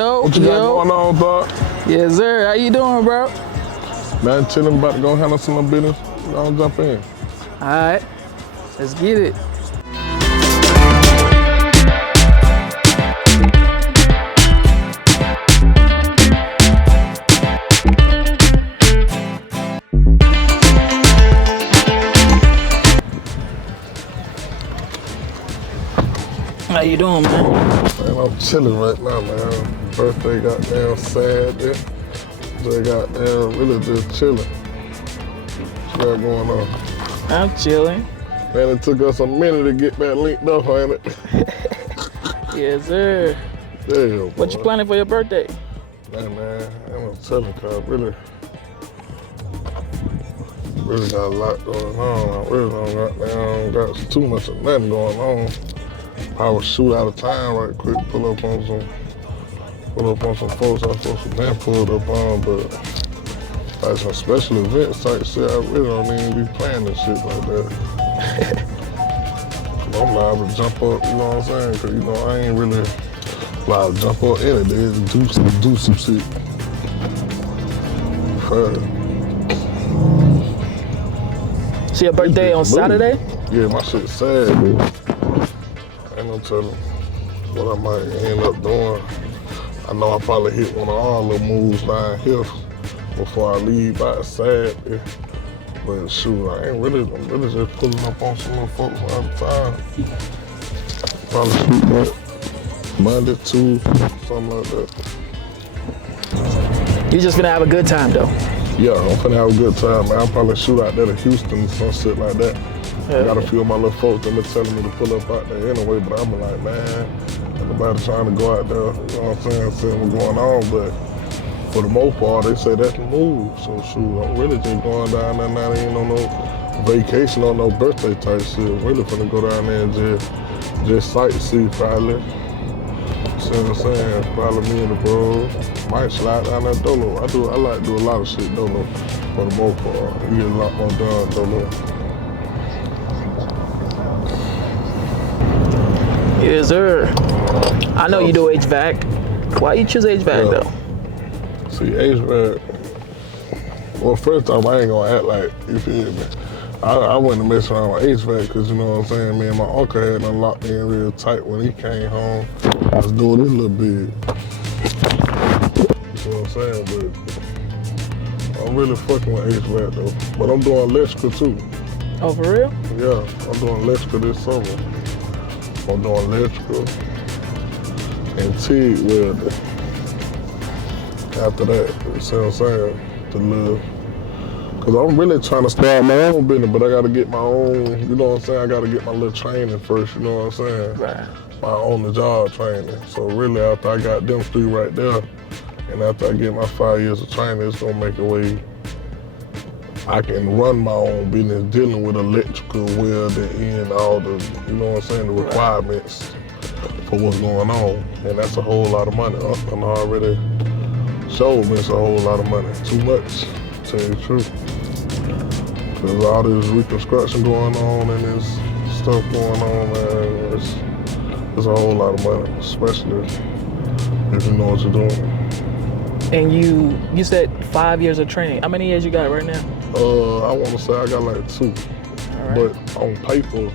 Yo, What you got going on, dog? Yes, sir. How you doing, bro? Man, chilling, about to go handle some business. I'll jump in. All right, let's get it. How you doing, man? Man, I'm chilling right now, man. Birthday goddamn sad, yeah. They goddamn really just chilling. What you got going on? I'm chilling. Man, it took us a minute to get that linked up, ain't it? Yes, sir. Damn, What you planning for your birthday? Man, I'm telling you, cause really got a lot going on. I really don't got too much of nothing going on. I would shoot out of town right quick, pull up on some folks I supposed to been pulled up on, but like some special events type shit, I really don't even be playing this shit like that. I'm liable to jump up, you know what I'm saying? Cause you know I ain't really liable to jump up any day and do some shit. So your birthday on Saturday? Yeah, my shit's sad, dude. Ain't no telling what I might end up doing. I know I probably hit one of our little moves down here before I leave by Saturday. But shoot, I'm really just pulling up on some little folks all the time. Probably shoot that Monday, Tuesday, something like that. You just gonna have a good time though? Yeah, I'm finna have a good time, man. I'll probably shoot out there to Houston, some shit like that. I got a few of my little folks that been telling me to pull up out there anyway, but I'm like, man, ain't nobody trying to go out there, you know what I'm saying, seeing what's going on, but for the most part, they say that's the move. So shoot, I'm really just going down there now, ain't on no vacation or no birthday type shit. I'm really finna go down there and just sightsee probably. See what I'm saying? Probably me and the bros. Might slide down that dolo. I like to do a lot of shit dolo for the most part. You get a lot more done dolo. Yes, sir. I know you do HVAC. Why you choose HVAC though? See, HVAC, well, first off, I ain't gonna act like, you feel me? I wouldn't mess around with HVAC because, you know what I'm saying, me and my uncle had done locked in real tight when he came home. I was doing this little bit. You know what I'm saying? But I'm really fucking with HVAC though. But I'm doing electrical too. Oh, for real? Yeah, I'm doing electrical this summer. I'm doing electrical and TIG welding. After that, you see what I'm saying? To live. Cause I'm really trying to start my own business, but I gotta get my own, you know what I'm saying? I gotta get my little training first, you know what I'm saying? Right. My on-the-job training. So really after I got them three right there, and after I get my 5 years of training, it's gonna make a way I can run my own business dealing with electrical welding and all the, you know what I'm saying, the requirements for what's going on. And that's a whole lot of money. And I already showed me it's a whole lot of money. Too much, to tell you the truth. There's all this reconstruction going on and this stuff going on, man. It's a whole lot of money, especially if you know what you're doing. And you said 5 years of training. How many years you got right now? I want to say I got like 2. Right. But on paper,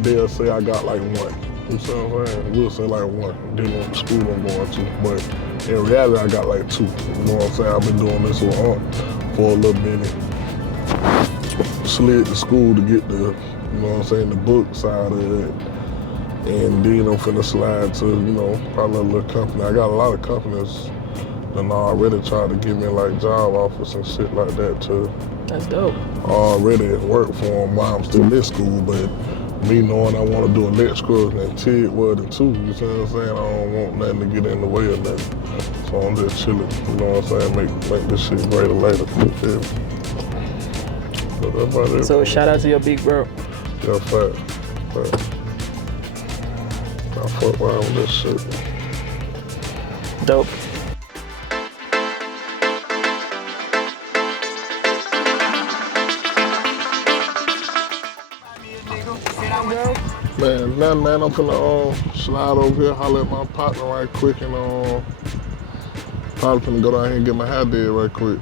they'll say I got like 1. You see what I'm saying? We'll say like 1, dealing with the school I'm going to. But in reality, I got like 2. You know what I'm saying? I've been doing this for a little minute. Slid to school to get the, you know what I'm saying, the book side of it. And then I'm finna slide to, you know, probably a little company. I got a lot of companies that already tried to give me like job offers and shit like that too. That's dope. I already work for them while I'm still in school, but me knowing I want to do electrical and TIG welding too, you see what I'm saying? I don't want nothing to get in the way of nothing. So I'm just chilling, you know what I'm saying? Make this shit greater later. Yeah. But that's about it. So shout out to your big bro. Yeah, fact. I fuck around with this shit. Dope. Man, I'm finna slide over here, holler at my partner right quick and probably gonna go down here and get my hair did right quick.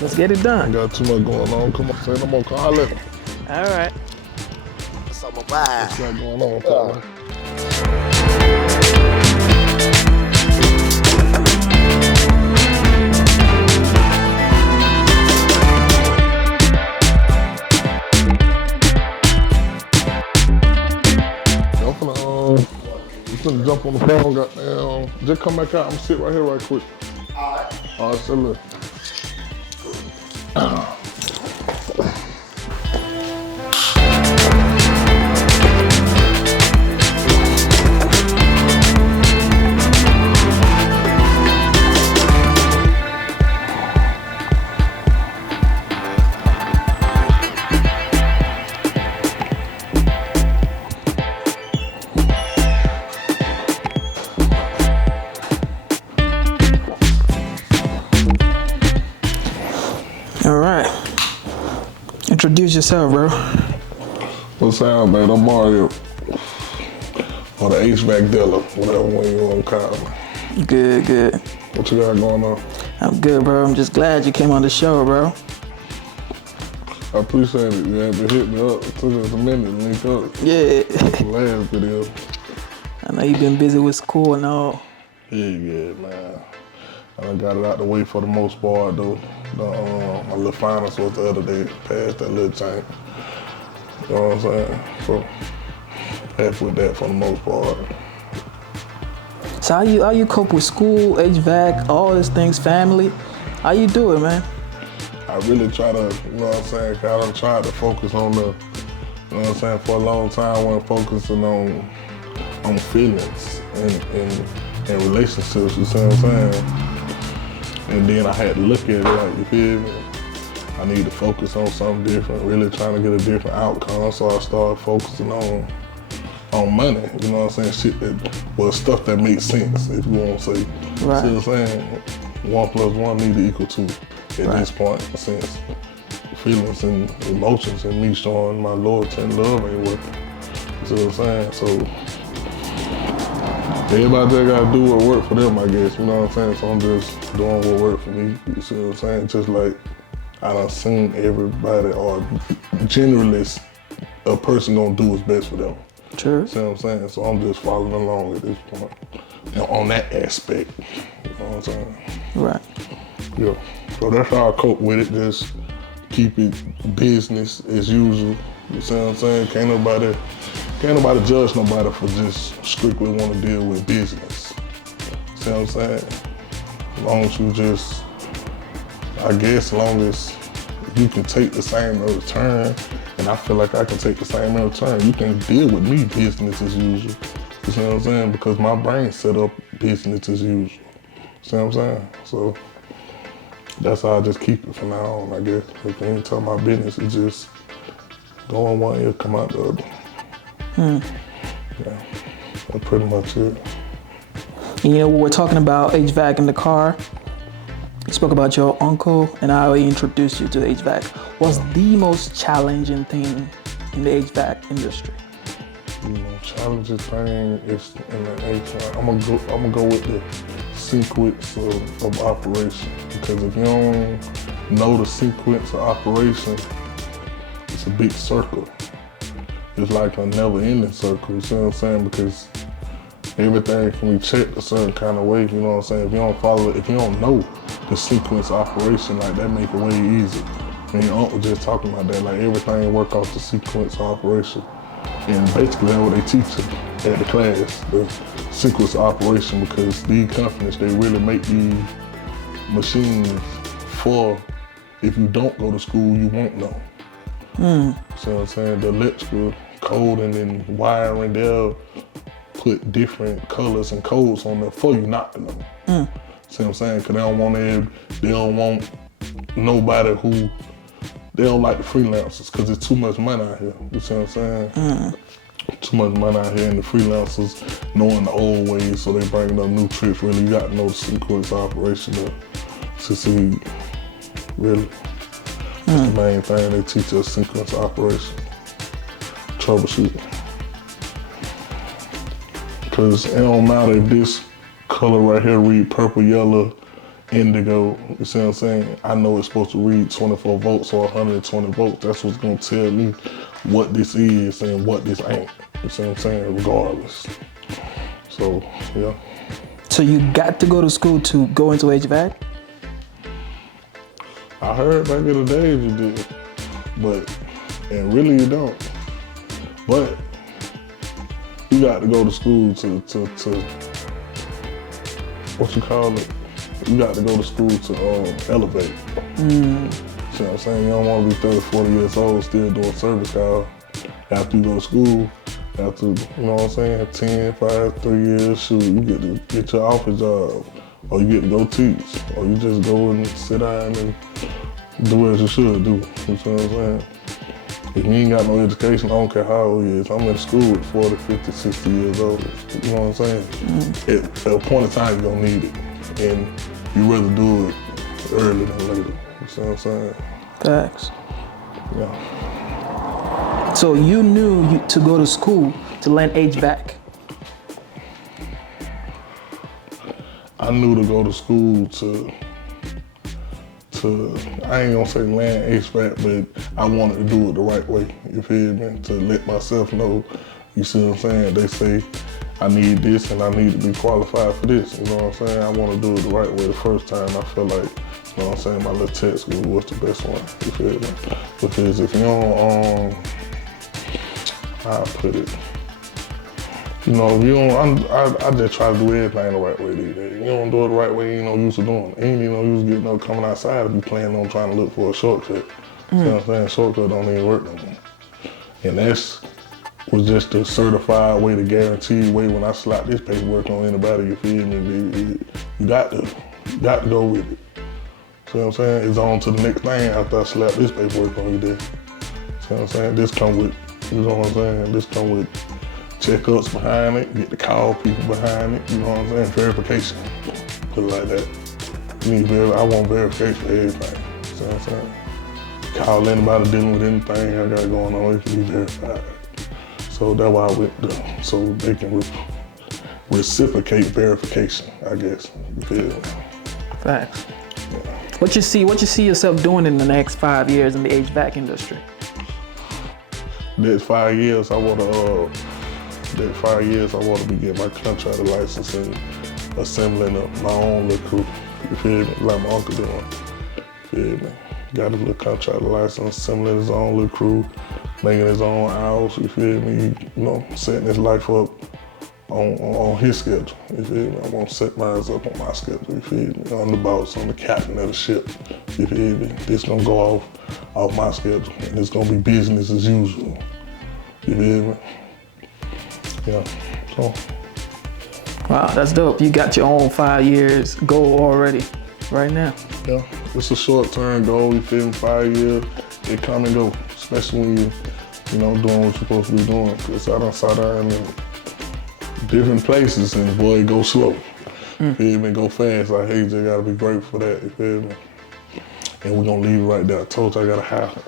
Let's get it I done. got too much going on. Come on, say no more. Come holler at me. All right. So bye. What's got going on? Tyler? I'm finna jump on the phone, goddamn. Just come back out. I'm gonna sit right here right quick. All right, so look. All right. Introduce yourself, bro. What's up, man? I'm Mario. Or the HVAC dealer, whatever one you want to call me. Good, good. What you got going on? I'm good, bro. I'm just glad you came on the show, bro. I appreciate it. You had to hit me up. It took us a minute to link up. Yeah. The last video. I know you've been busy with school and all. Yeah, man. I done got it out the way for the most part, though. My little finals was the other day, past that little tank. You know what I'm saying? So, happy with that for the most part. So how you cope with school, HVAC, all these things, family? How you do it, man? I really try to, you know what I'm saying, I done tried to focus on the, you know what I'm saying, for a long time I wasn't focusing on feelings and relationships, you see what I'm saying? And then I had to look at it like, you feel me? I need to focus on something different, really trying to get a different outcome. So I started focusing on money, you know what I'm saying? Shit that, stuff that makes sense, if you want to say. Right. See what I'm saying? 1 + 1 need to equal 2 at this point, since feelings and emotions and me showing my loyalty and love ain't working. You see what I'm saying? So everybody just gotta do what work for them, I guess, you know what I'm saying? So I'm just doing what work for me, you see what I'm saying? Just like I done seen everybody, or generally a person gonna do what's best for them. True. You see what I'm saying? So I'm just following along at this point, on that aspect, you know what I'm saying? Right. Yeah, so that's how I cope with it, just keep it business as usual, you see what I'm saying? Can't nobody judge nobody for just strictly want to deal with business. See what I'm saying? As long as you just, I guess, as long as you can take the same return, and I feel like I can take the same return, you can deal with me business as usual. You see what I'm saying? Because my brain set up business as usual. See what I'm saying? So that's how I just keep it from now on, I guess. If any time my business is just go in one ear, come out the other. Yeah, that's pretty much it. You know, we were talking about HVAC in the car. You spoke about your uncle and how he introduced you to HVAC. What's the most challenging thing in the HVAC industry? You know, challenging thing is in the HVAC. I'm gonna go with the sequence of operation, because if you don't know the sequence of operation, it's a big circle. It's like a never-ending circle, you see what I'm saying? Because everything can be checked a certain kind of way, you know what I'm saying? If you don't follow it, if you don't know the sequence operation, like that make it way easy. And your uncle just talking about that, like everything work off the sequence of operation. And basically that's what they teach you at the class, the sequence of operation, because these companies, they really make these machines for, if you don't go to school, you won't know. So what I'm saying, the electrical coding and wiring, they'll put different colors and codes on there for you not to know. See what I'm saying? Because they don't want nobody who, they don't like the freelancers, because there's too much money out here. You see what I'm saying? Too much money out here, and the freelancers knowing the old ways, so they bringing up new tricks. Really, you got to know the sequence of operation to succeed. Really. That's the main thing they teach us, sequence of operation. Troubleshooting. Because it don't matter if this color right here read purple, yellow, indigo. You see what I'm saying? I know it's supposed to read 24 volts or 120 volts. That's what's gonna tell me what this is and what this ain't. You see what I'm saying? Regardless. So, yeah. So you got to go to school to go into HVAC? I heard back in the days you did, and really you don't. But you got to go to school to what you call it? You got to go to school to elevate. See what I'm saying? You don't want to be 30, 40 years old still doing service calls after you go to school. After, you know what I'm saying, 10, 5, 3 years, shoot, you get to get your office job, or you get to go teach, or you just go and sit down and do as you should do. You see what I'm saying? If you ain't got no education, I don't care how old you is. I'm in school at 40, 50, 60 years old. You know what I'm saying? At a point in time, you're gonna need it. And you rather do it early than later. You see what I'm saying? Facts. Yeah. So you knew to go to school to learn HVAC? I knew to go to school to I ain't gonna say learn HVAC, but I wanted to do it the right way, you feel me? To let myself know, you see what I'm saying? They say I need this and I need to be qualified for this, you know what I'm saying? I want to do it the right way the first time. I feel like, you know what I'm saying, my little test school was the best one, you feel me? Because if you don't, I'll put it, you know, if you don't, I just try to do everything the right way these days. You don't do it the right way, you ain't no use to doing it. Ain't no use getting up coming outside to be planning on trying to look for a shortcut. You know what I'm saying? Shortcut don't even work no more. And that's was just a certified way, the guaranteed way when I slap this paperwork on anybody, you feel me? You got to go with it. See what I'm saying? It's on to the next thing after I slap this paperwork on you there. See what I'm saying? This come with, you know what I'm saying? This come with checkups behind it, get to call people behind it, you know what I'm saying? Verification, put it like that. I want verification for everything, see what I'm saying? Call anybody dealing with anything I got going on, it can be verified. So that's why I went there, so they can reciprocate verification, I guess, you feel me? Facts. Yeah. What you see yourself doing in the next 5 years in the HVAC industry? Next 5 years, I want to be getting my contractor license and assembling my own little crew. You feel me? Like my uncle doing. You feel me? Got a little contractor license, assembling his own little crew, making his own hours. You feel me? You know, setting his life up on his schedule. You feel me? I want to set mine up on my schedule. You feel me? I'm the boss. I'm the captain of the ship. You feel me? This gonna go off my schedule, and it's gonna be business as usual. You feel me? Yeah, so. Wow, that's dope. You got your own 5 years goal already, right now. Yeah, it's a short-term goal. You feel me? 5 years, it come and go, especially when you know, doing what you're supposed to be doing. Because I done sat down in different places and boy, it go slow. You feel me? Go fast. I hate you gotta be grateful for that, you feel me? And we're gonna leave it right there. I told you I got a house.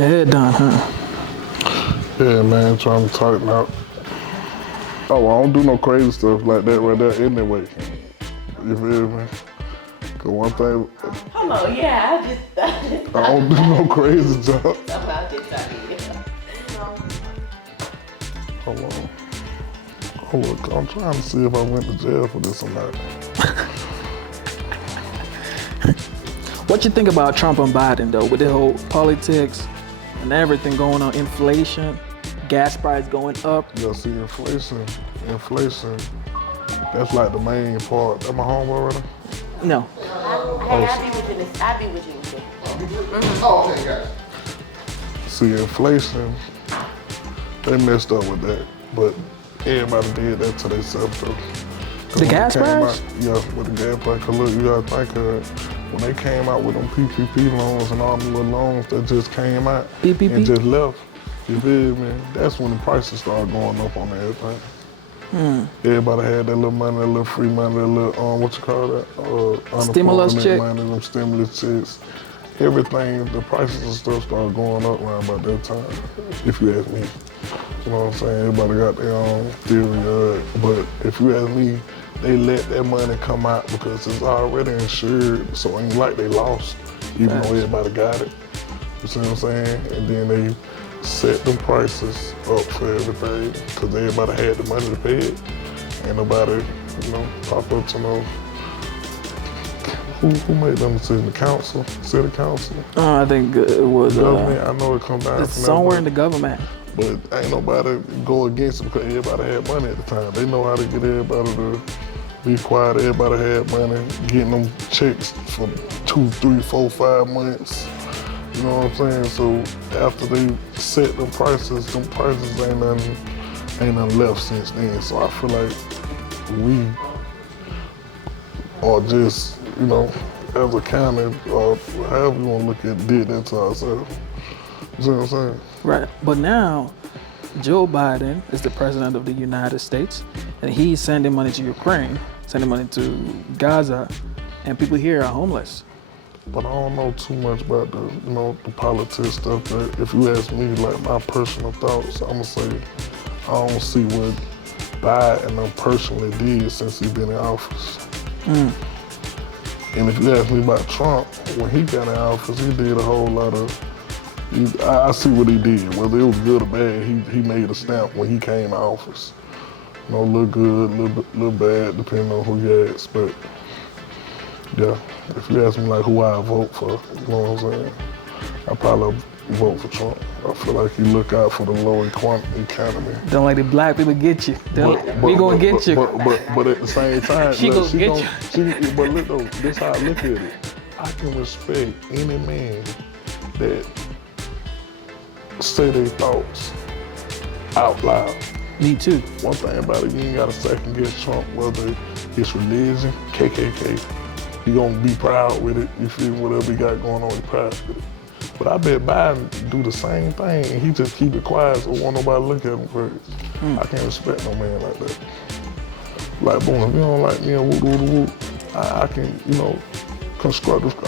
your head done, huh? Yeah, man, trying to tighten up. Oh, I don't do no crazy stuff like that right there anyway. You feel me? Cause one thing, Hold on, yeah, I don't do no crazy stuff. about this idea. Hold on. Oh, look, I'm trying to see if I went to jail for this or not. What you think about Trump and Biden though, with the whole politics and everything going on, inflation, gas price going up? Yeah, see, inflation, that's like the main part. Am I home already? No. I'll be with you. I'll be with you. Oh, okay, got it. See, inflation, they messed up with that, but everybody did that to themselves though. 'Cause The when gas it came price? out- yeah, with the gas price. Cause look, you gotta think of it. When they came out with them PPP loans and all the little loans that just came out PPP? and just left, you feel me? That's when the prices started going up on everything. Everybody had that little money, that little free money, that little, what you call that? Stimulus unemployment check. money, them stimulus checks. Everything, the prices and stuff started going up around about that time, if you ask me. You know what I'm saying? Everybody got their own theory of it. But if you ask me, they let that money come out because it's already insured, so it ain't like they lost, even though everybody got it. You see what I'm saying? And then they set them prices up for everything because everybody had the money to pay it. Ain't nobody, pop up to no. Who made them decision? The council, city council, I think it was government. I know it come down it's from somewhere that, in the government. but ain't nobody go against it because everybody had money at the time. They know how to get everybody to be quiet. Everybody had money, getting them checks for 2, 3, 4, 5 months. You know what I'm saying? So after they set them prices ain't nothing left since then. So I feel like we are just, as a county or however you want to look at it, did that to ourselves. You see what I'm saying? Right. But now, Joe Biden is the president of the United States, and he's sending money to Ukraine, sending money to Gaza, and people here are homeless. But I don't know too much about the politics stuff. But if you ask me, like my personal thoughts, I'ma say I don't see what Biden personally did since he been in office. And if you ask me about Trump, when he got in office, he did a whole lot of. I see what he did. Whether it was good or bad, he made a stamp when he came in office. A little good, little bad, depending on who you ask. But yeah, if you ask me like who I vote for, you know what I'm saying? I probably vote for Trump. I feel like he look out for the low economy. Don't let the black people get you. We gonna get you. But at the same time, She look, gonna get you. But look though, this how I look at it. I can respect any man that say their thoughts out loud. Me too. One thing about it, you ain't gotta second guess Trump, whether it's religion, KKK. He gonna be proud with it. You feel whatever he got going on, he proud with it. But I bet Biden do the same thing and he just keep it quiet so won't nobody look at him first. I can't respect no man like that. Like, boom, if you don't like me and whoop, I can,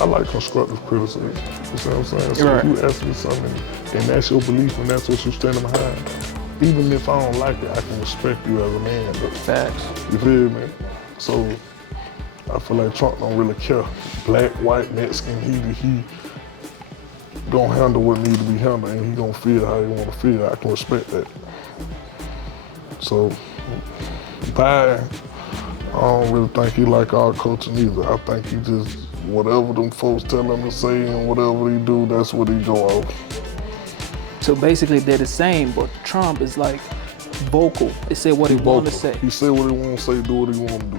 I like constructive criticism. You see what I'm saying? So Right. if you ask me something and that's your belief and that's what you're standing behind, even if I don't like it, I can respect you as a man. But Facts. you feel me? So I feel like Trump don't really care. Black, white, Mexican, he gonna handle what needs to be handled and he gonna feel how he wanna feel. I can respect that. So Biden, I don't really think he like our culture neither. I think he just, whatever them folks tell him to say and whatever he do, that's what he go off. So basically they're the same, but Trump is like vocal. He say what he want to say. He say what he want to say, do what he want to do.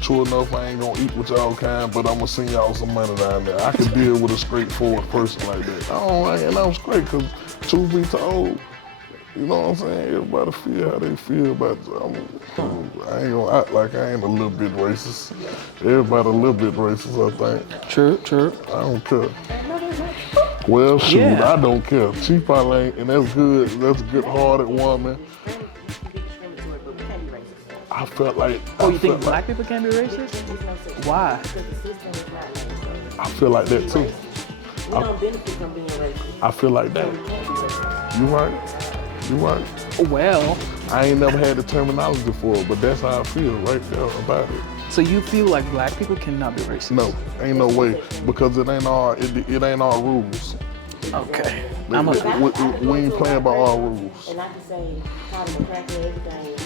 True enough, I ain't gonna eat with y'all kind, but I'm gonna send y'all some money down there. I can deal with a straightforward person like that. And that was great, because truth be told, you know what I'm saying? Everybody feel how they feel about I ain't gonna act like I ain't a little bit racist. Everybody a little bit racist, I think. True. I don't care. Well, shoot, Yeah. I don't care. She probably ain't, and that's good. That's a good-hearted woman. I felt like. Oh, you think black people can be racist? Why? I feel like that too. We don't benefit from being racist. I feel like that. So we can't be racist. You right. You right. Well, I ain't never had the terminology for it, but that's how I feel right there about it. so you feel like black people cannot be racist? No, ain't no way, because it ain't our rules. Okay. We ain't playing by our rules. And I can say, call them a cracker, everything,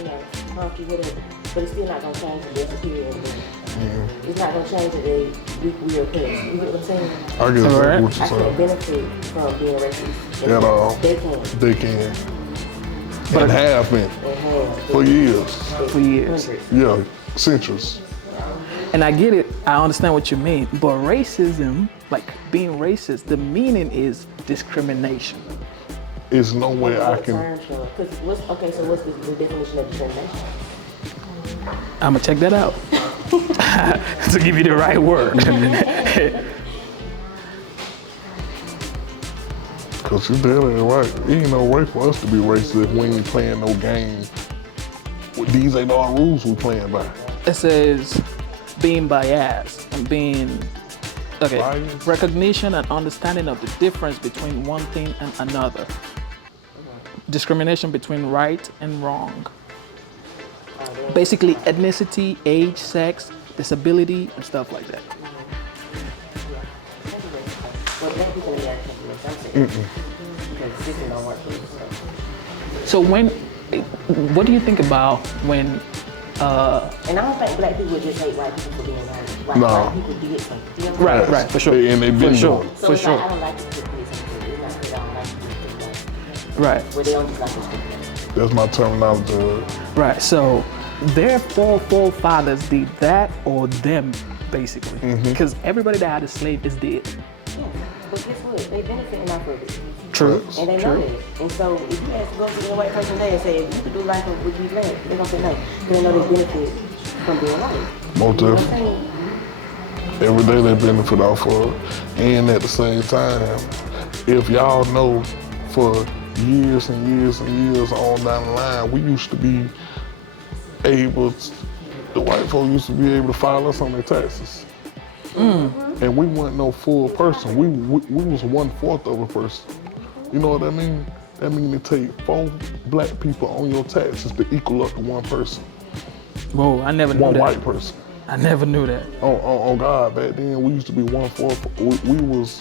funky, whatever. But it's still not going to change if they're superior. It's not going to change if we are oppressed. You get what I'm saying? I get exactly what I you're can't saying. benefit from being racist. At all. They can. They can. But have been. They have. For years. For years. Hundreds. Yeah, centuries. And I get it, I understand what you mean, but racism, like being racist, the meaning is discrimination. There's no way I can. So what's the definition of discrimination? I'm gonna check that out to give you the right word. Cause you damn ain't right. It ain't no way for us to be racist if we ain't playing no game. These ain't our rules we playing by. It says being biased and being Biased? recognition and understanding of the difference between one thing and another. Discrimination between right and wrong. Basically ethnicity, age, sex, disability, and stuff like that. Well, black people in America can't be racist. I'm saying. Because the system don't work for you. So what do you think about when And I don't think black people would just hate white people for being white. No. White people did something. You know what I'm saying? right, for sure. And they been For sure. doing it. So For it's sure. like, I don't like people who did something. It's not because I don't like people who did Right. Well, they don't just like us. That's my terminology. Right. So their forefathers did that or them, basically. Because everybody that had a slave is dead. Yeah. But guess what? They benefit enough of it. True. And they know that. And so if you ask to go to a white person today and say, if you could do life with you black, they're going to say no. Because they know they benefit from being white. Most You know what I'm definitely. saying? Every day they benefit off of it. And at the same time, if y'all know for years and years and years on down the line, we used to be able to, the white folk used to be able to file us on their taxes. And we weren't no full person. We was 1/4 of a person. You know what that mean? That mean it take 4 black people on your taxes to equal up to one person. Whoa, I never knew One that. white person. I never knew that. On God, back then we used to be 1/4. We was,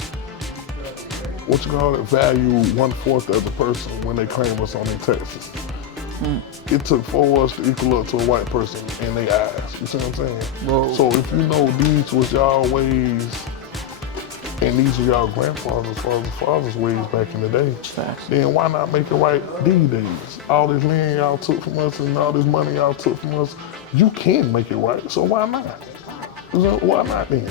what you call it, valued 1/4 as a person when they claimed us on their taxes. It took 4 of us to equal up to a white person in their eyes. You see what I'm saying? Whoa. So if you know these was y'all ways, and these were y'all grandfathers, fathers' ways back in the day, Facts. then why not make it right these days? All this land y'all took from us and all this money y'all took from us, you can make it right, so why not? So why not then?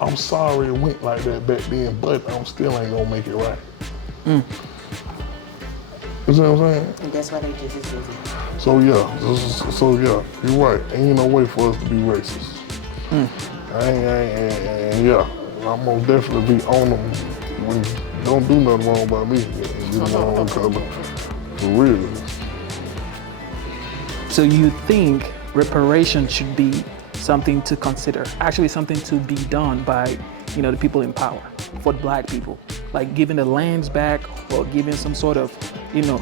I'm sorry it went like that back then, but I'm still ain't gonna make it right. You see what I'm saying? And that's why they just as busy. So yeah, you're right. Ain't no way for us to be racist. I'm gonna definitely be on them when don't do nothing wrong by me. And you know what I'm color. For real. So you think reparation should be something to consider, actually something to be done by, the people in power for black people, like giving the lands back or giving some sort of,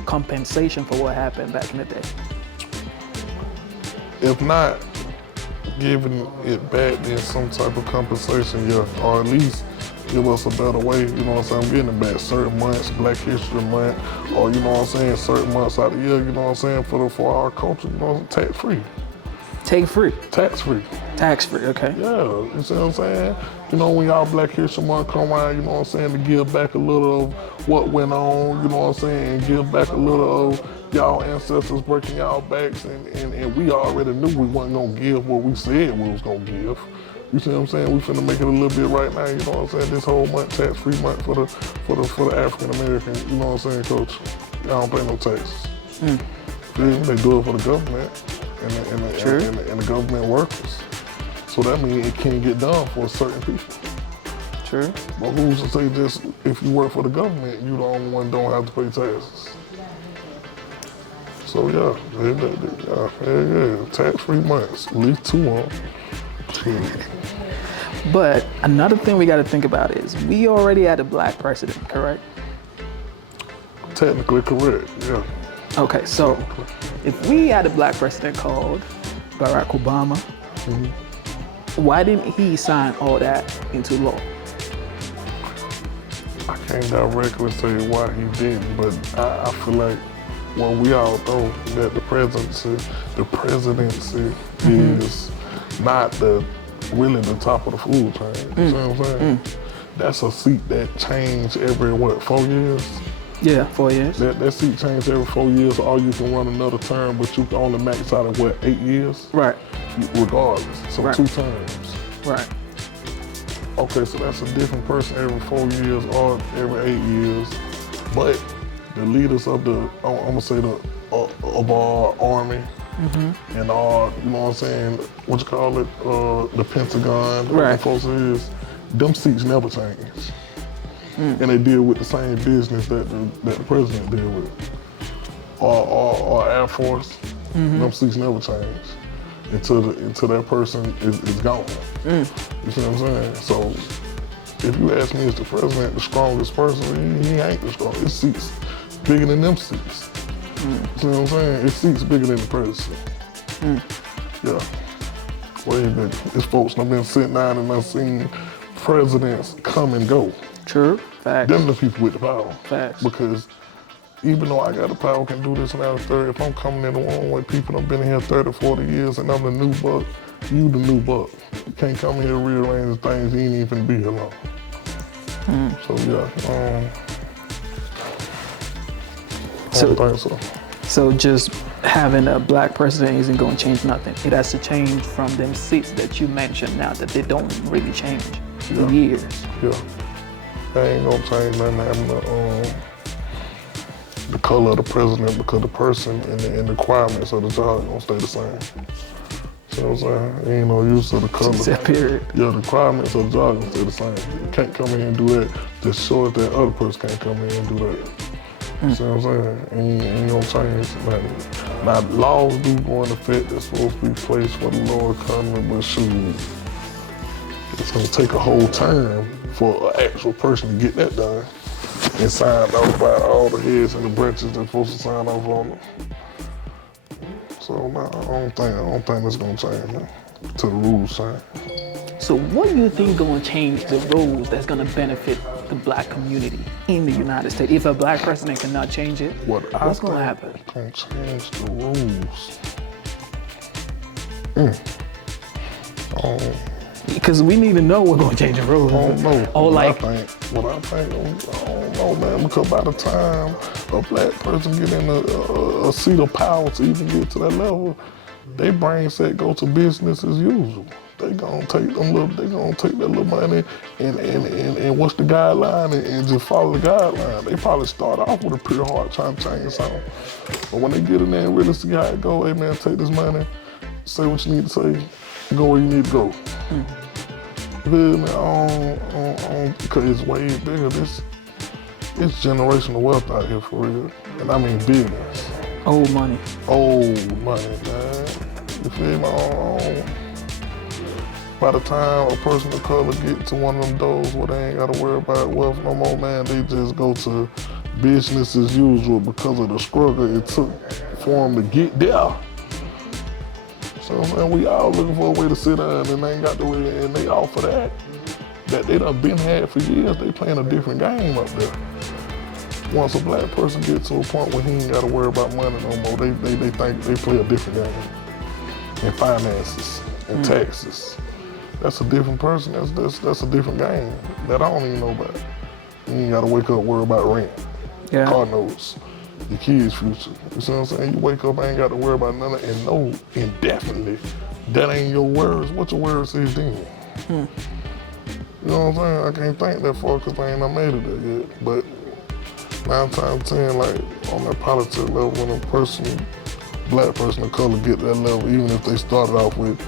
compensation for what happened back in the day. If not giving it back, then some type of compensation, yeah, or at least give us a better way, you know what I'm saying? I'm getting it back certain months, Black History Month, or you know what I'm saying, certain months out of the year, you know what I'm saying, for our culture, you know, tax free. Tax free. Tax free, okay. Yeah, you see what I'm saying? You know, when y'all Black History Month come around, you know what I'm saying, to give back a little of what went on, you know what I'm saying, and give back a little of y'all ancestors breaking y'all backs, and we already knew we wasn't gonna give what we said we was gonna give. You see what I'm saying? We finna make it a little bit right now, you know what I'm saying? This whole month, tax-free month for the African American, you know what I'm saying, coach? Y'all don't pay no taxes. They do it for the government and the government workers. So that means it can't get done for certain people. True. But who's to say just if you work for the government, you the only one don't have to pay taxes? So yeah, tax-free months, at least 2 of them. But another thing we got to think about is we already had a black president, correct? Technically correct, yeah. Okay, so if we had a black president called Barack Obama, why didn't he sign all that into law? I can't directly say why he didn't, but I feel like, well, we all know that the presidency is not really the top of the food chain. You know what I'm saying? That's a seat that changed every, 4 years? Yeah, 4 years. That seat changed every 4 years, or you can run another term, but you can only max out at 8 years? Right. Regardless, so Right. 2 terms. Right. Okay, so that's a different person every 4 years or every 8 years. But the leaders of I'm gonna say of our army and our, you know what I'm saying, what you call it, the Pentagon, Right. folks is, them seats never change. And they deal with the same business that the president deal with. Or Air Force, them seats never change until that person is gone. You see what I'm saying? So if you ask me, is the president the strongest person? He ain't the strongest. His seats bigger than them seats. You see what I'm saying? His seats bigger than the president. Yeah, way bigger. His folks done been sitting down and I've seen presidents come and go. True. Facts. Them the people with the power. Facts. Because even though I got the power, can do this and that, third, if I'm coming in the one way, people done been here 30, 40 years and I'm the new buck, you the new buck. You can't come here and rearrange things, you ain't even be here long. So yeah, I don't think so. So just having a black president isn't going to change nothing. It has to change from them seats that you mentioned now that they don't really change in years. Yeah, they ain't gonna change nothing having the color of the president, because the person and the requirements of the job gonna stay the same. You know what I'm saying? Ain't no use of the color. That period. Yeah, the requirements of the job gonna stay the same. You can't come in and do that just so that other person can't come in and do that. You see what I'm saying? Ain't gonna change nothing. Now, laws do go in effect that's supposed to be placed for the lower economy, but shoot, it's gonna take a whole term for an actual person to get that done and signed off by all the heads and the branches that's supposed to sign off on it. So no, I don't think it's gonna change, man, till the rules change. So what do you think going to change the rules that's going to benefit the black community in the United States? If a black president cannot change it, what's going to happen? Gonna change the rules. Because we need to know what's going to change the rules. I don't know. Or like, I don't know, man, because by the time a black person get in a seat of power to even get to that level, their brain set go to business as usual. They gonna take that little money and what's the guideline and just follow the guideline. They probably start off with a pretty hard trying to change something. But when they get in there and really see how it go, hey man, take this money, say what you need to say, go where you need to go. Because it's way bigger. It's generational wealth out here for real. And I mean billions. old money. Old money, man. You feel me? By the time a person of color get to one of them doors where they ain't gotta worry about wealth no more, man, they just go to business as usual because of the struggle it took for them to get there. So, man, we all looking for a way to sit down and they ain't got the way, and they offer that they done been had for years. They playing a different game up there. Once a black person gets to a point where he ain't gotta worry about money no more, they think they play a different game. In finances, in taxes. That's a different person. That's a different game that I don't even know about. You ain't gotta wake up worry about rent, car notes, your kids' future. You see what I'm saying? You wake up, ain't got to worry about nothing, and know indefinitely that ain't your words. What your words is then? You know what I'm saying? I can't think that far because I ain't not made it there yet. But 9 times 10, like on that politics level, when a black person of color get that level, even if they started off with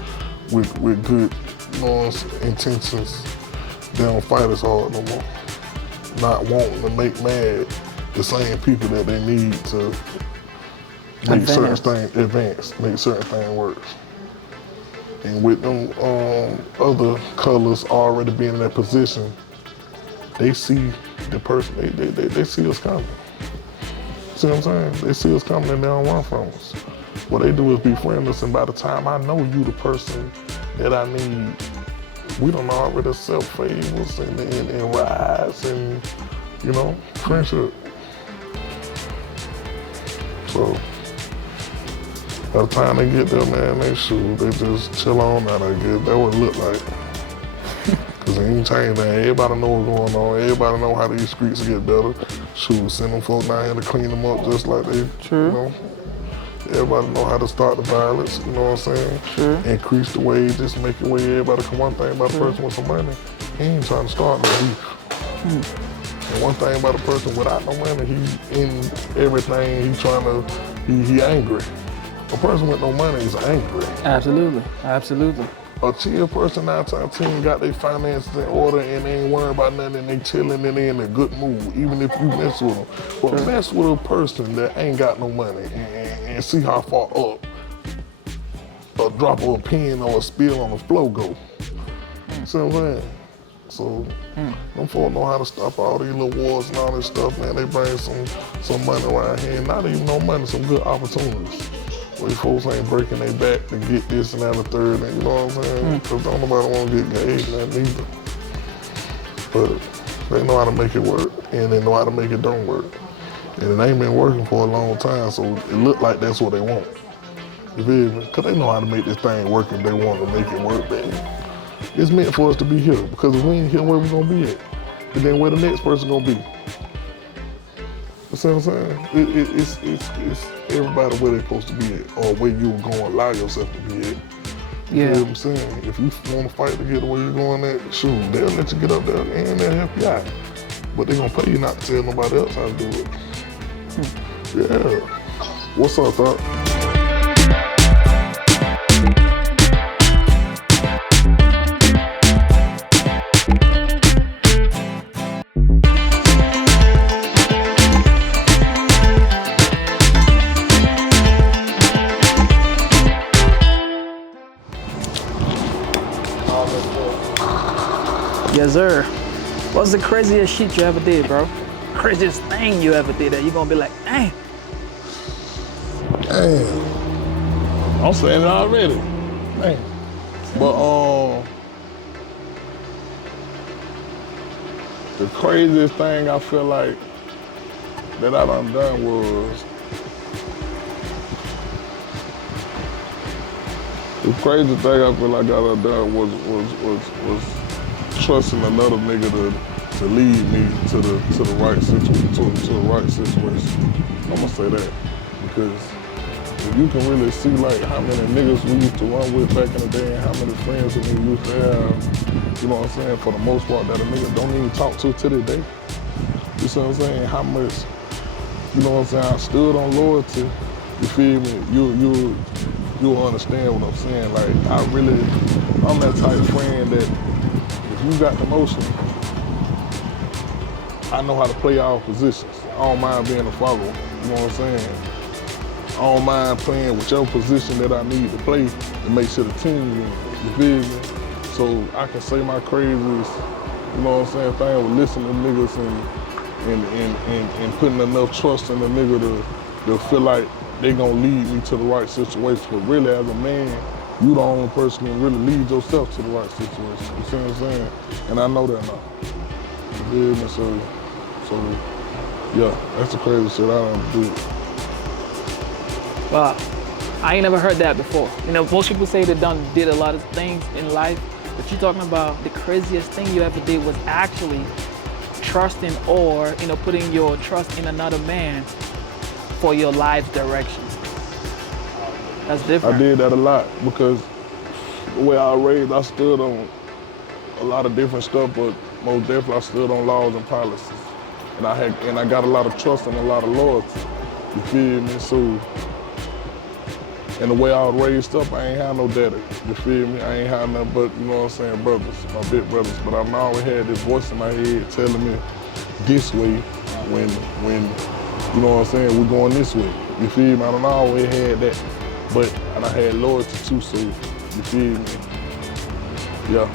good intentions, they don't fight as hard no more. Not wanting to make mad the same people that they need to make certain things advance, make certain things work. And with them other colors already being in that position, they see the person, they see us coming. See what I'm saying? They see us coming and they don't run from us. What they do is befriend us, and by the time I know you the person that I need, we don't already self-favors and rides and, you know, friendship. So, by the time they get there, man, they just chill on out, I guess. That what it look like. Cause it ain't changed, man. Everybody know what's going on. Everybody know how these streets get better. Shoot, send them folks down here to clean them up just like they, True. you know. Everybody know how to start the violence, you know what I'm saying? Sure. Increase the wages, make it way everybody can. One thing about a person with some money, he ain't trying to start no beef. And one thing about a person without no money, he in everything, he angry. A person with no money is angry. Absolutely. Absolutely. A chill person 9 times 10 got their finances in order and they ain't worrying about nothing and they chilling and they in a good mood, even if you mess with them. But mess with a person that ain't got no money and see how far up a drop of a pen or a spill on the floor go. See what I'm saying? So, them folks know how to stop all these little wars and all this stuff, man. They bring some money around here, not even no money, some good opportunities. These folks ain't breaking their back to get this and that and the third, and you know what I'm saying? Because don't nobody want to get engaged in that neither. But they know how to make it work, and they know how to make it don't work. And it ain't been working for a long time, so it look like that's what they want. You feel me? Because they know how to make this thing work if they want to make it work, baby. It's meant for us to be here, because if we ain't here, where we gonna be at? And then where the next person gonna be? You see what I'm saying? It's everybody where they're supposed to be at, or where you're going to allow yourself to be at. You know what I'm saying? If you want to fight to get where you're going at, shoot, they'll let you get up there and they'll help you out. But they're going to pay you not to tell nobody else how to do it. Yeah. What's up, Doc? Yes, sir. What's the craziest shit you ever did, bro? Craziest thing you ever did that you're gonna be like, dang. Damn. I'm saying it already. Man. But the craziest thing I feel like that I done was the craziest thing I feel like I done was trusting another nigga to lead me to the right situation. I'm gonna say that because if you can really see like how many niggas we used to run with back in the day and how many friends that we used to have, you know what I'm saying, for the most part that a nigga don't even talk to this day. You see what I'm saying? How much, you know what I'm saying, I stood on loyalty, you feel me? You'll understand what I'm saying. Like I'm that type of friend that if you got the motion, I know how to play all positions. I don't mind being a follower, you know what I'm saying? I don't mind playing with your position that I need to play to make sure the team wins, you feel me? So I can say my craziest, you know what I'm saying, thing with listening to niggas and putting enough trust in the nigga to feel like they gonna lead me to the right situation. But really as a man, you the only person who can really lead yourself to the right situation. You see what I'm saying? And I know that now. You feel me? So yeah, that's the crazy shit I done do. Wow, I ain't never heard that before. You know, most people say they did a lot of things in life, but you're talking about the craziest thing you ever did was actually trusting or, you know, putting your trust in another man for your life's direction. That's different. I did that a lot because the way I was raised, I stood on a lot of different stuff, but most definitely I stood on laws and policies. And I got a lot of trust and a lot of loyalty. You feel me? So, and the way I was raised up, I ain't had no daddy. You feel me? I ain't had nothing but, you know what I'm saying, brothers, my big brothers. But I've always had this voice in my head telling me this way when you know what I'm saying, we're going this way. You feel me? I don't always had that. But, and I had loyalty too, so, you You feel me? Yeah.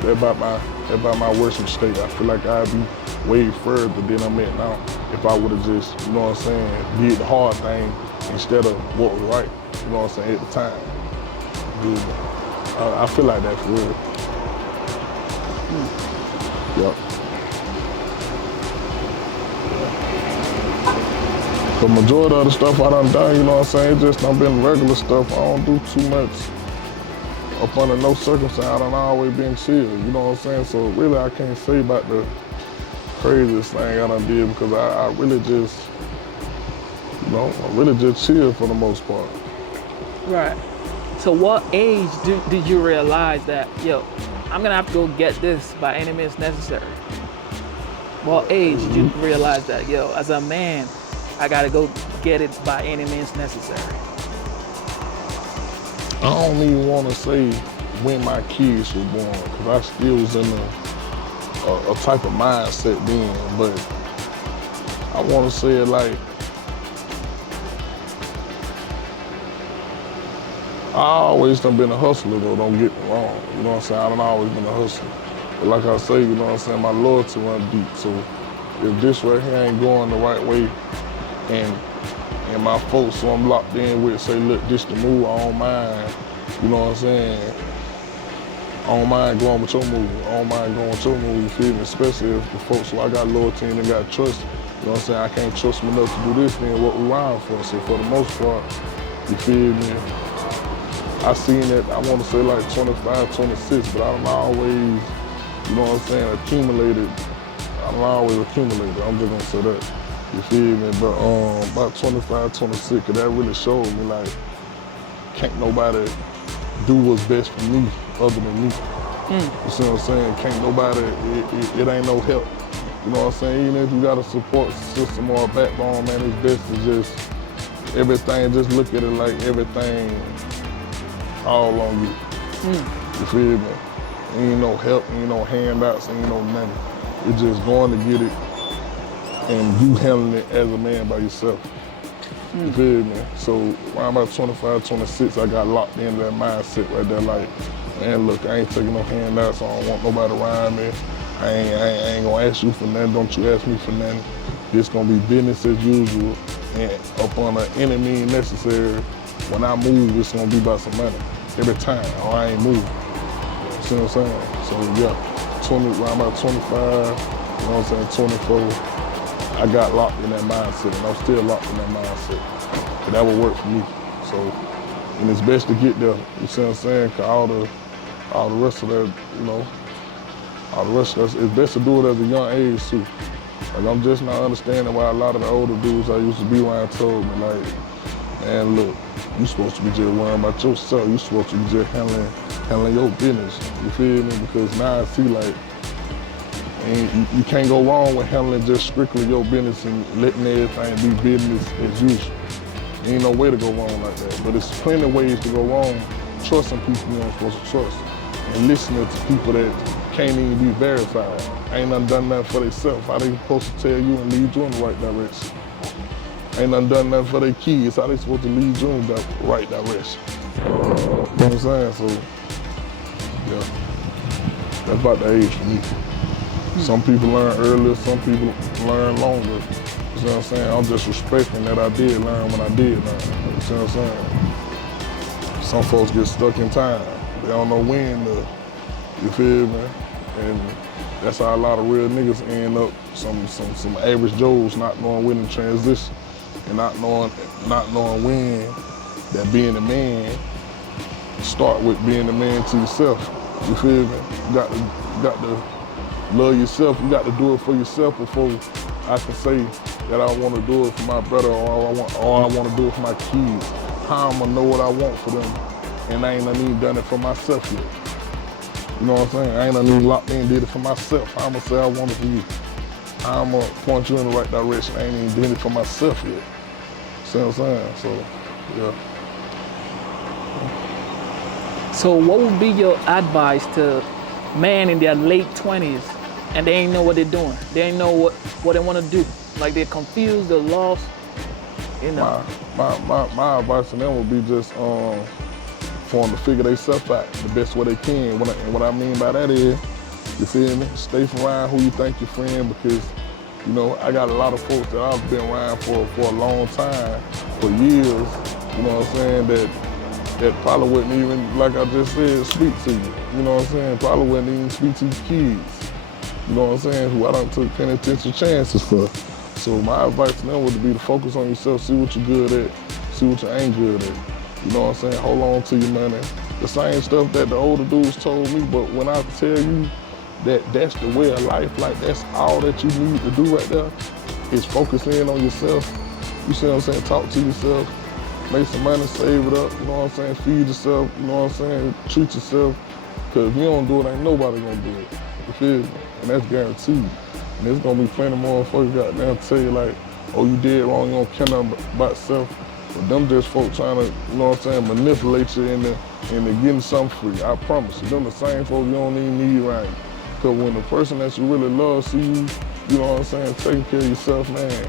That's about my worst mistake. I feel like I'd be way further than I'm at now if I would have just, you know what I'm saying, did the hard thing instead of what was right, you know what I'm saying, at the time. Dude, I feel like that for real. Yep. The majority of the stuff I done, you know what I'm saying, it just done been regular stuff. I don't do too much up under no circumstance. I done always been chill, you know what I'm saying? So really I can't say about the craziest thing I done did because I really just, you know, I really just chill for the most part. Right. So what age did you realize that, yo, I'm gonna have to go get this by any means necessary? What age did you realize that, yo, as a man, I gotta go get it by any means necessary? I don't even want to say when my kids were born, because I still was in a type of mindset then, but I want to say it like, I always done been a hustler though, don't get me wrong, you know what I'm saying? I done always been a hustler. But like I say, you know what I'm saying, my loyalty run deep, so if this right here ain't going the right way, and my folks who I'm locked in with say, look, this the move, I don't mind, you know what I'm saying? I don't mind going with your move, I don't mind going with your move, you feel me? Especially if the folks who I got loyalty and got trust, you know what I'm saying? I can't trust them enough to do this, then what we rhyme for? So for the most part, you feel me? I seen it, I want to say like 25, 26, but I don't always, you know what I'm saying, accumulated. I don't always accumulate, I'm just gonna say that. You feel me? But about 25, 26, that really showed me like, can't nobody do what's best for me other than me. You see what I'm saying? Can't nobody, it ain't no help. You know what I'm saying? Even if you got a support system or a backbone, man, it's best to just, everything, just look at it like everything all on you. You feel me? Ain't no help, ain't no handouts, ain't no nothing. It's just going to get it and you handling it as a man by yourself. You feel me? So when I'm about 25, 26, I got locked into that mindset right there like, man, look, I ain't taking no handouts, I don't want nobody around me. I ain't gonna ask you for nothing, don't you ask me for nothing. It's gonna be business as usual, and upon any means necessary, when I move, it's gonna be about some money. Every time, or I ain't moving. See what I'm saying? So yeah, when I'm about 25, you know what I'm saying, 24, I got locked in that mindset, and I'm still locked in that mindset. And that would work for me. So, and it's best to get there, you see what I'm saying? Cause all the rest of that, you know, all the rest of that, it's best to do it at a young age too. Like I'm just not understanding why a lot of the older dudes I used to be around told me like, man, look, you supposed to be just worrying about yourself. You supposed to be just handling your business. You feel me? Because now I see like, you can't go wrong with handling just strictly your business and letting everything be business as usual. Ain't no way to go wrong like that. But there's plenty of ways to go wrong. Trusting people you ain't supposed to trust. And listening to people that can't even be verified. Ain't done nothing for themselves. How they supposed to tell you and lead you in the right direction? Ain't done nothing for their kids. How they supposed to lead you in the right direction? You know what I'm saying? So, yeah, that's about the age for me. Some people learn earlier, some people learn longer. You see what I'm saying? I'm just respecting that I did learn when I did learn. You see what I'm saying? Some folks get stuck in time. They don't know when to, you feel me? And that's how a lot of real niggas end up, some average Joes not knowing when to transition and not knowing when that being a man start with being a man to yourself. You feel me? You got to love yourself. You got to do it for yourself before I can say that I want to do it for my brother or I want to do it for my kids. How I'm gonna know what I want for them, and I ain't even done it for myself yet. You know what I'm saying? I ain't even locked in and did it for myself. How I'm gonna say I want it for you? How I'm gonna point you in the right direction? I ain't even doing it for myself yet. See what I'm saying? So, yeah. So what would be your advice to men in their late 20s and they ain't know what they're doing? They ain't know what they want to do. Like they're confused, they're lost, you know. My advice to them would be just for them to figure themselves out the best way they can. And what I mean by that is, you feel me? Stay around who you think your friend, because, you know, I got a lot of folks that I've been around for a long time, for years, you know what I'm saying, that probably wouldn't even, like I just said, speak to you. You know what I'm saying? Probably wouldn't even speak to your kids. You know what I'm saying? Who I done took penitentiary chances for. So my advice to them would be to focus on yourself, see what you're good at, see what you ain't good at. You know what I'm saying? Hold on to your money. The same stuff that the older dudes told me, but when I tell you that that's the way of life, like that's all that you need to do right there, is focus in on yourself. You see what I'm saying? Talk to yourself, make some money, save it up, you know what I'm saying? Feed yourself, you know what I'm saying? Treat yourself, because if you don't do it, ain't nobody gonna do it. You feel me? And that's guaranteed. And there's gonna be plenty more motherfuckers out there tell you like, oh, you did wrong, you don't care nothing about self. But them just folks trying to, you know what I'm saying, manipulate you into getting something free. I promise you, them the same folks you don't even need right. Because when the person that you really love see you, you know what I'm saying, taking care of yourself, man,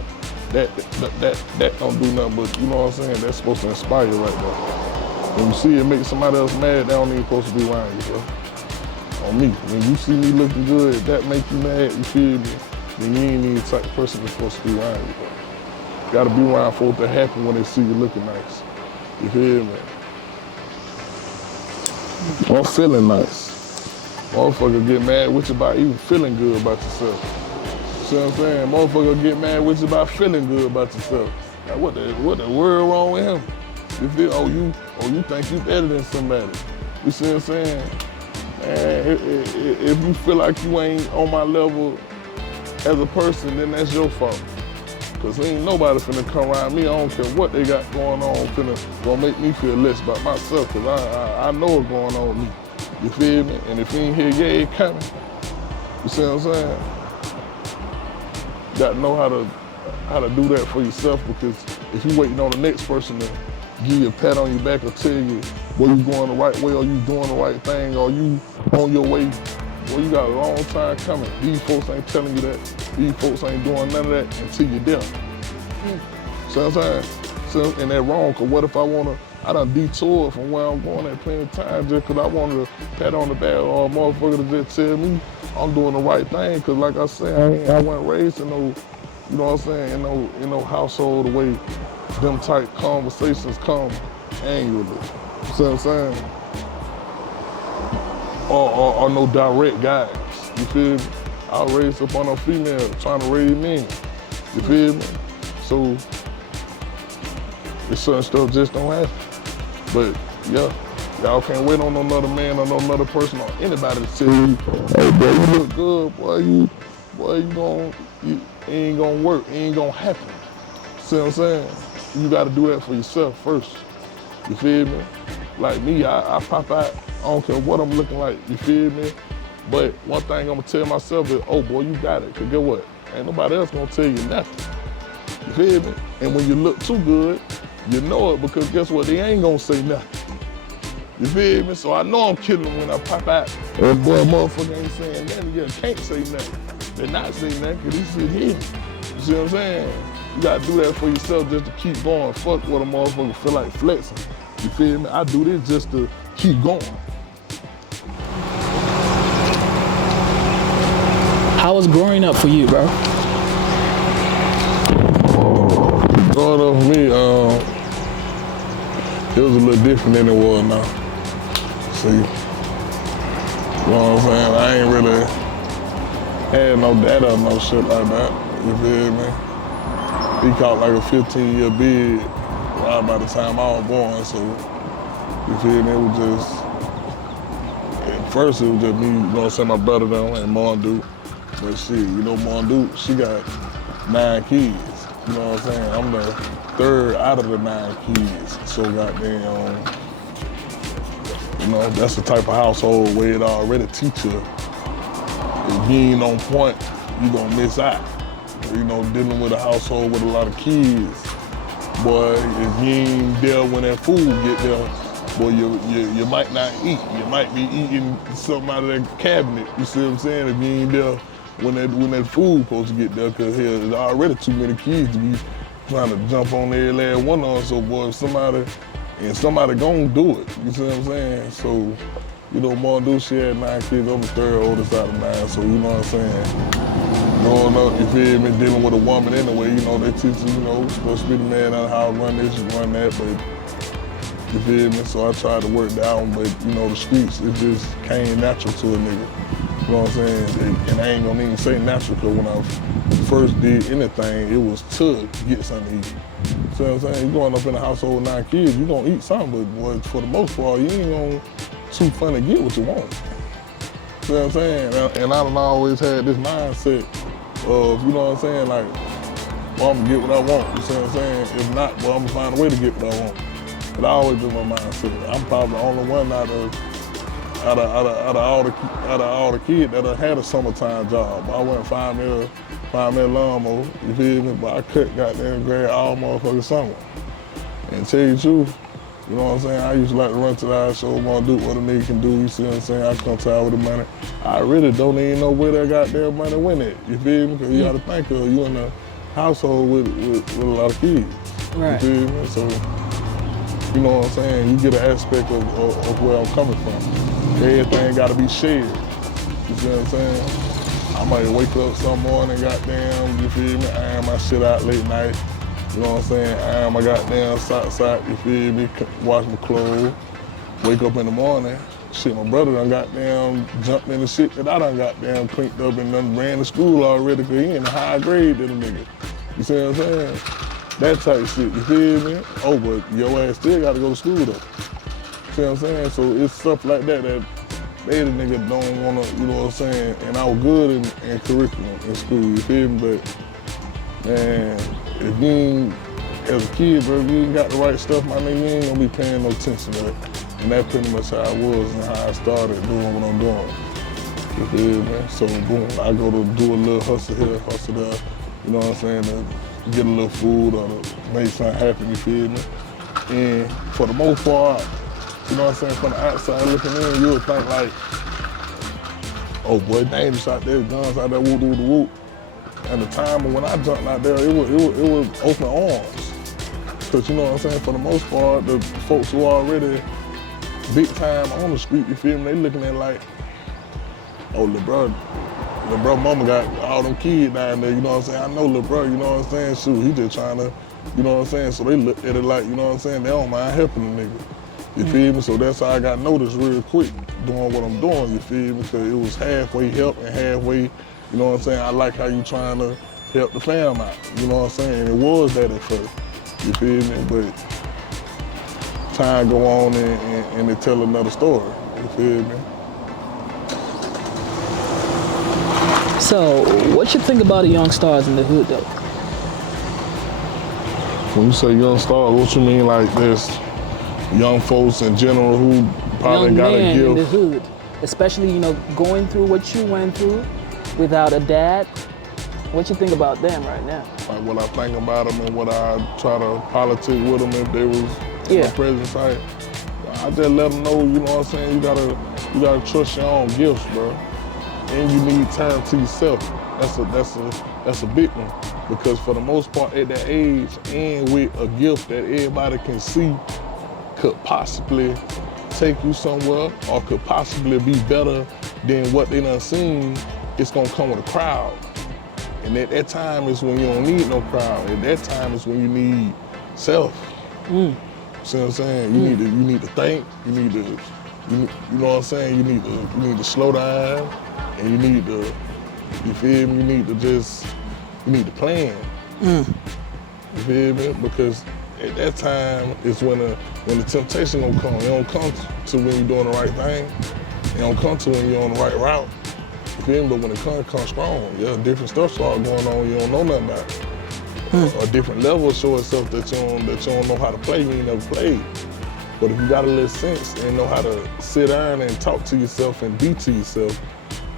that don't do nothing but, you know what I'm saying, that's supposed to inspire you right there. When you see it make somebody else mad, they don't even supposed to be around you, bro. On me, when you see me looking good, if that make you mad, you feel me, then you ain't even the type of person that's supposed to be around you, bro. You gotta be around folks that happy when they see you looking nice. You feel me? Or feeling nice. Motherfucker get mad with you about even feeling good about yourself. See what I'm saying? Motherfucker get mad with you about feeling good about yourself. Like what the world wrong with him? You feel, oh you think you better than somebody. You see what I'm saying? Man, if you feel like you ain't on my level as a person, then that's your fault. Cause ain't nobody finna come around me, I don't care what they got going on, gonna make me feel less about myself, cause I know what's going on with me. You feel me? And if you ain't here yet, it coming. You see what I'm saying? You gotta know how to do that for yourself, because if you waiting on the next person to give you a pat on your back or tell you, boy, you going the right way, or you doing the right thing, or you on your way, well, you got a long time coming. These folks ain't telling you that. These folks ain't doing none of that until you're there. See what I'm saying? So, and that's wrong, because what if I done detoured from where I'm going at plenty of times just because I wanted to pat on the back or a motherfucker to just tell me I'm doing the right thing, because like I said, I wasn't raised in no, you know what I'm saying, in no household the way them type conversations come annually. You see what I'm saying? Or no direct guidance. You feel me? I was raised up on a female trying to raise men. You feel me? So this certain stuff just don't happen. But yeah, y'all can't wait on another man or no another person or anybody to tell you, hey boy, you look good, it ain't gonna work, it ain't gonna happen. See what I'm saying? You gotta do that for yourself first. You feel me? Like me, I pop out, I don't care what I'm looking like, you feel me? But one thing I'm gonna tell myself is, oh boy, you got it, cause guess what? Ain't nobody else gonna tell you nothing. You feel me? And when you look too good, you know it, because guess what? They ain't gonna say nothing. You feel me? So I know I'm killing them when I pop out. Oh boy, motherfucker ain't saying nothing, you can't say nothing. They're not saying nothing because this shit here. You see what I'm saying? You gotta do that for yourself just to keep going. Fuck what a motherfucker feel like flexing. You feel me? I do this just to keep going. How was growing up for you, bro? Growing up for me, it was a little different than it was now. See, you know what I'm saying? I ain't really had no data or no shit like that. You feel me? He caught like a 15-year bid right by the time I was born, so you feel me? It was just, at first it was just me, you know what I'm saying, my brother though, and Mom Duke. But shit, you know, Mom Duke, she got 9 kids. You know what I'm saying? I'm the 3rd out of the 9 kids. So goddamn, you know, that's the type of household where it already teach you, if you ain't on point, you gonna miss out. You know, dealing with a household with a lot of kids, boy, if you ain't there when that food get there, boy, you might not eat. You might be eating something out of that cabinet. You see what I'm saying? If you ain't there when that food supposed to get there, because hell, there's already too many kids to be trying to jump on every last one of them. So boy, if somebody And somebody gonna do it, you see what I'm saying? So, you know, Mom do, she had 9 kids, I'm the third oldest out of 9, so you know what I'm saying? Growing up, you feel me, dealing with a woman anyway, you know, they teach you, you know, supposed to be the man on how to run this, run that, but you feel me? So I tried to work down, but you know, the streets, it just came natural to a nigga. You know what I'm saying? And I ain't gonna even say natural, because when I first did anything, it was to get something to eat. See what I'm saying? You growing up in a household with 9 kids, you gonna eat something, but boy, for the most part, you ain't gonna too fun to get what you want. See what I'm saying? And I done always had this mindset of, you know what I'm saying, like, well, I'm gonna get what I want. You see what I'm saying? If not, well, I'm gonna find a way to get what I want. But I always been my mindset. I'm probably the only one out of all the kids that had a summertime job. I went 5 mil lawnmower, you feel me? But I cut goddamn grad all motherfucking summer. And tell you the truth, you know what I'm saying? I used to like to run to the house, show them all do what a nigga can do, you see what I'm saying? I come to with the money. I really don't even know where that goddamn money went at, you feel me? Because you gotta think of you in a household with a lot of kids, Right. you feel me? So, you know what I'm saying? You get an aspect of where I'm coming from. Everything gotta be shared, you see what I'm saying? I might wake up some morning, goddamn, you feel me? Iron my shit out late night. You know what I'm saying? Iron my goddamn socks out, you feel me? Wash my clothes. Wake up in the morning, shit, my brother done goddamn jumped in the shit that I done goddamn cleaned up and done ran to school already, because he in a high grade than a nigga. You see what I'm saying? That type shit, you feel me? Oh, but your ass still gotta go to school though. See what I'm saying? So it's stuff like that they the nigga don't wanna, you know what I'm saying? And I was good in curriculum in school, you feel me? But man, if you ain't, as a kid, bro, if you ain't got the right stuff, my nigga, you ain't gonna be paying no attention to it. And that's pretty much how I was and how I started doing what I'm doing. You feel me? So boom, I go to do a little hustle here, hustle there, you know what I'm saying, to get a little food or to make something happen, you feel me? And for the most part, you know what I'm saying, from the outside looking in, you would think like, oh boy, dangerous out there, guns out there, whoop, whoop, whoop. At the time when I jumped out there, it was open arms. Cause you know what I'm saying, for the most part, the folks who are already big time on the street, you feel me, they looking at like, oh, lil' bro mama got all them kids down there, you know what I'm saying? I know lil' bro, you know what I'm saying? Shoot, he just trying to, you know what I'm saying? So they look at it like, you know what I'm saying? They don't mind helping the nigga. You feel me? So that's how I got noticed real quick doing what I'm doing, you feel me? Because it was halfway help and halfway, you know what I'm saying? I like how you trying to help the fam out, you know what I'm saying? It was that at first, you feel me? But time go on and it tell another story, you feel me? So, what you think about the young stars in the hood, though? When you say young stars, what you mean like this? Young folks in general who probably Young got a man in the gift. hood, especially, you know, going through what you went through without a dad. What you think about them right now? Like what I think about them and what I try to politic with them if they was in my presence. I just let them know, you know what I'm saying, you gotta trust your own gifts, bro. And you need time to yourself. That's a big one. Because for the most part at that age and with a gift that everybody can see could possibly take you somewhere or could possibly be better than what they done seen, it's gonna come with a crowd. And at that time is when you don't need no crowd. At that time is when you need self. See what I'm saying? You need to think, you know what I'm saying? You need to slow down and you need to, you feel me? You need to plan. You feel me? Because at that time is when the temptation gonna come. It don't come to when you're doing the right thing. It don't come to when you're on the right route. You feel me? But when it comes strong, yeah, different stuff start going on you don't know nothing about. A different level show itself that you don't know how to play, you ain't never played. But if you got a little sense and know how to sit down and talk to yourself and be to yourself,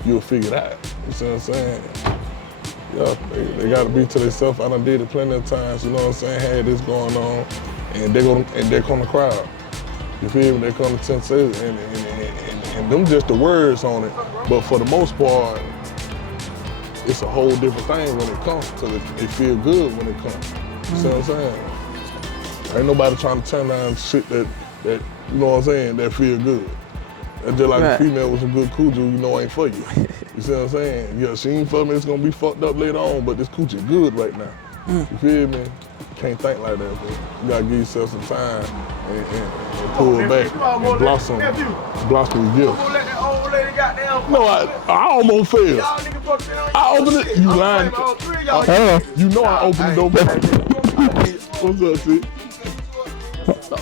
you'll figure it out. You see what I'm saying? Yeah, they gotta be to themselves. I done did it plenty of times, you know what I'm saying? Had this going on, and they come the crowd. You feel me? They come to temptation, and them just the words on it. But for the most part, it's a whole different thing when it comes, because it feel good when it comes. You see what I'm saying? Ain't nobody trying to turn down shit that you know what I'm saying, that feel good. That's just like a female with some good coochie, you know ain't for you. You see what I'm saying? Yeah, she ain't for me, it's gonna be fucked up later on, but this coochie good right now. You feel me? Can't think like that, bro. You gotta give yourself some time and pull it back and blossom your gift. No, I almost failed. I opened it, you lying. You know I opened the door back. What's up, T?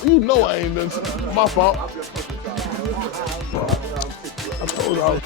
You know I ain't done shit. My fault. I told you I was.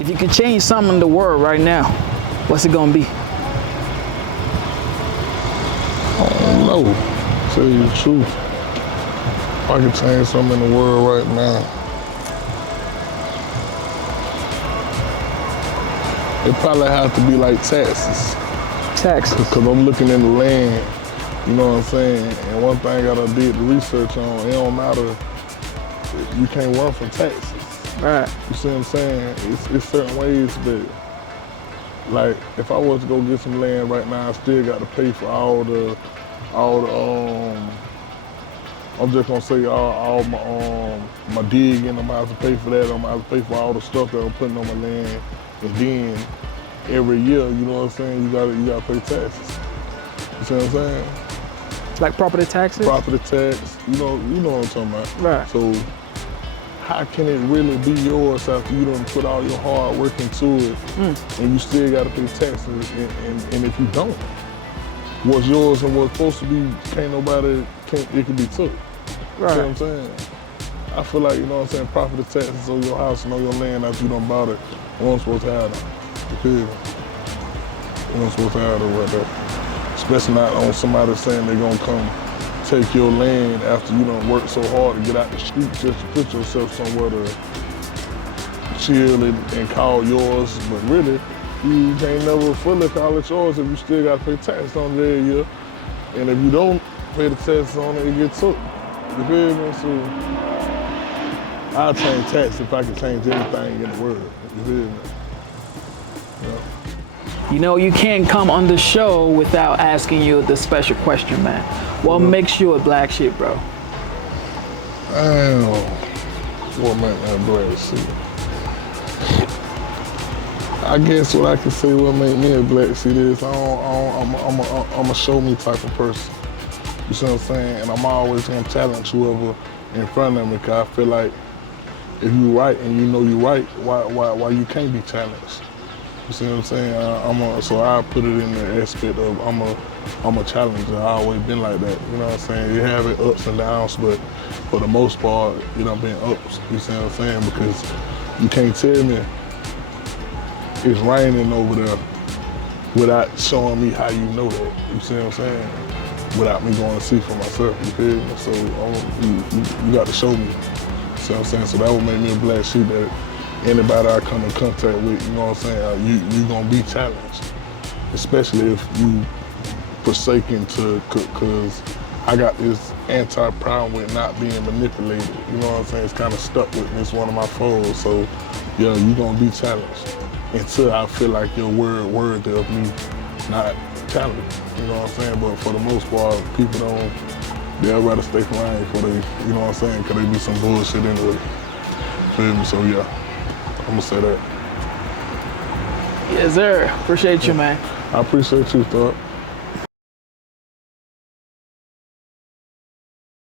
If you could change something in the world right now, what's it gonna be? I don't know. Tell you the truth. If I could change something in the world right now, it probably have to be like taxes. Taxes? Because I'm looking in the land, you know what I'm saying? And one thing I done did the research on, it don't matter, you can't run from taxes. Right. You see what I'm saying? It's certain ways, but like if I was to go get some land right now, I still got to pay for all the I'm just gonna say all my digging. I'm gonna have to pay for that. I'm gonna have to pay for all the stuff that I'm putting on my land, and then every year, you know what I'm saying? You gotta pay taxes. You see what I'm saying? Like property taxes? Property tax. You know what I'm talking about. Right. So how can it really be yours after you done put all your hard work into it, and you still gotta pay taxes? And if you don't, what's yours and what's supposed to be, it can be took. Right. You know what I'm saying? I feel like, you know what I'm saying, property taxes on your house and on your land after you done bought it, you weren't supposed to have them. You weren't supposed to have them right there. Especially not on somebody saying they're gonna come take your lane after you done worked so hard to get out the street just to put yourself somewhere to chill and call yours. But really, you can't never fully call it yours if you still got to pay tax on it every year. And if you don't pay the tax on it, it gets took. You feel me? So I'll change tax if I can change anything in the world. You feel me? Yeah. You know, you can't come on the show without asking you the special question, man. What makes you a black sheep, bro? Damn. What makes me a black sheep? I guess what I can say what make me a black sheep is I'm a show me type of person. You see what I'm saying? And I'm always gonna challenge whoever in front of me, because I feel like if you right and you know you right, why you can't be challenged? You see what I'm saying? So I put it in the aspect of I'm a challenger. I always been like that. You know what I'm saying? You have it ups and downs, but for the most part, you done been ups. You see what I'm saying? Because you can't tell me it's raining over there without showing me how you know that. You see what I'm saying? Without me going to see for myself. You feel me? So you got to show me. You see what I'm saying? So that would make me a black sheep, that anybody I come in contact with, you know what I'm saying, you gonna be challenged. Especially if you forsaken to, cause I got this anti-problem with not being manipulated. You know what I'm saying? It's kind of stuck with me. It's one of my foes. So yeah, you gonna be challenged until I feel like your word worthy of me not challenged. You know what I'm saying? But for the most part, people they'll rather stay flying for they, you know what I'm saying? Cause they do some bullshit anyway. Feel me? So yeah. I'm gonna say that. Yes, sir. Appreciate you, man. I appreciate you, Thought.